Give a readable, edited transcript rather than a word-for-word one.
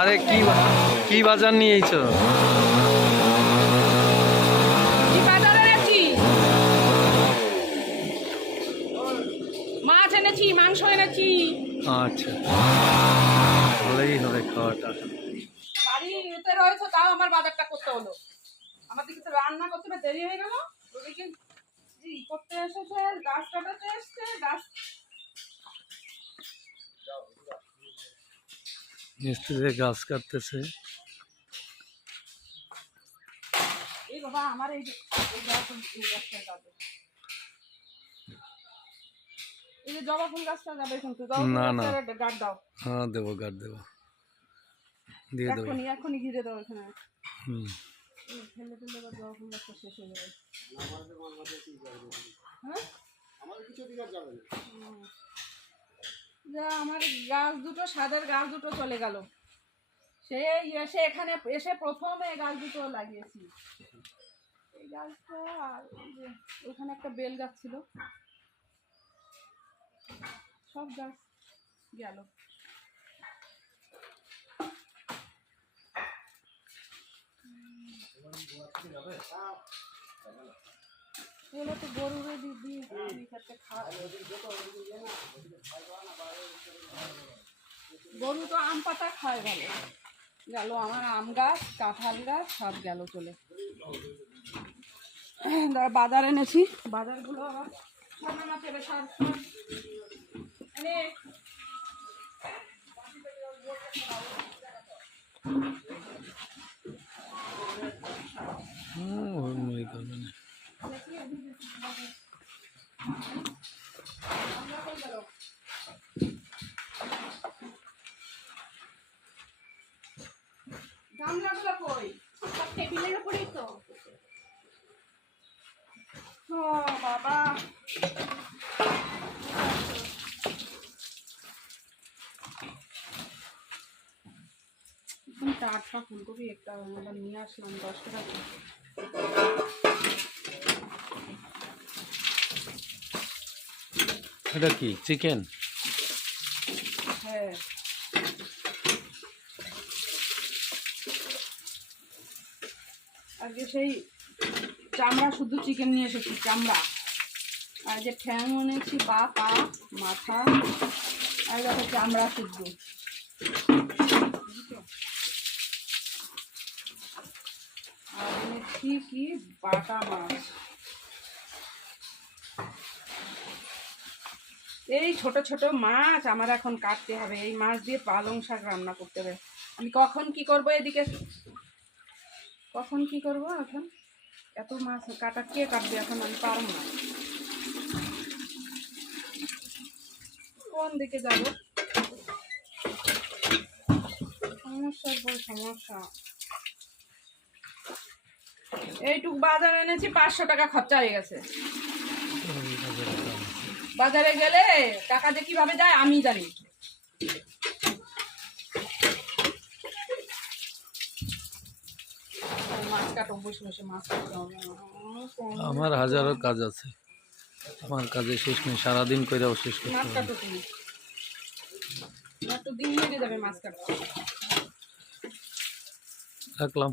আরে কি বাজার নিয়ে এইছো? কি বাজার এনেছি? মাছ এনেছি, মাংস এনেছি। আচ্ছা, ভালোই হবে খাওয়াটা। বাড়িতে রয়েছে, তাও আমার বাজারটা করতে হলো। আমার দিকে তো রান্না করতে দেরি হয়ে গেল। ওদিকে করতে এসেছে, গাছ কাটাতে এসছে, গাছ মিস্ত্রিতে গাছ কাটতেছে। এই বাবা আমার এই গাছটা যাবে, এই যে জবা ফুল গাছটা যাবে কিন্তু। না না, গাছ দাও। হ্যাঁ দেবো, গাছ দেবো, দিয়ে দেবো। এখনই ঘিরে দাও এখানে। হুম, ফেলে ফেলে জবা ফুল গাছটা শেষ হয়ে যাবে। হ্যাঁ, আমার গাছ দুটো, সাদের গাছ দুটো চলে গেল। সে এসে এখানে এসে প্রথমে গাছ দুটো লাগিয়েছি। এই গাছটা আর ওখানে একটা বেল গাছ ছিল, সব গাছ গেল। এগুলো তো গরুরে দিদি গরু তো আম পাতা খায়, ভালো গেল। আমার আম গাছ, কাঁঠাল গাছ সব গেল চলে। বাজার এনেছি, বাজারগুলো আবার সামনে পেরে সার এনে ওই করবে না। গামলাগুলো কই? সব টেবিলের উপরেই তো। ও বাবা, টাটকা ফুলকপি একটা নিয়ে আসলাম 10 টাকা। এটা কি চিকেন? হ্যাঁ, আজকে সেই চামড়া শুদ্ধ চিকেন নিয়ে এসেছি, চামড়া। আর যে ঠ্যাং এনেছি, পা মাথা, আর দেখো চামড়া শুদ্ধ। আর এনেছি কি বাটা মাছ। এই ছোট ছোট মাছ আমার এখন কাটতে হবে। এই মাছ দিয়ে পালং শাক রান্না করতে হবে। আমি কখন কি করব, এদিকে কখন কি করব এখন? এত মাছ কাটা কে কাটবে এখন? আমি পারবো না। কোন দিকে যাব? সমস্যার পর সমস্যা। এইটুক বাজার এনেছি, 500 টাকা খরচা হয়ে গেছে। বাজারে গেলে টাকা যে কিভাবে যায় আমি জানি। মাছ কাটো, বসে বসে মাছ কাটতে হবে। আমার হাজারো কাজ আছে, আমার কাজে শেষ নেই, সারাদিন কইরাও শেষ করতে মাছ হবে। কাটো তুমি, তো দিন লেগে যাবে মাছ কাটতে। রাখলাম।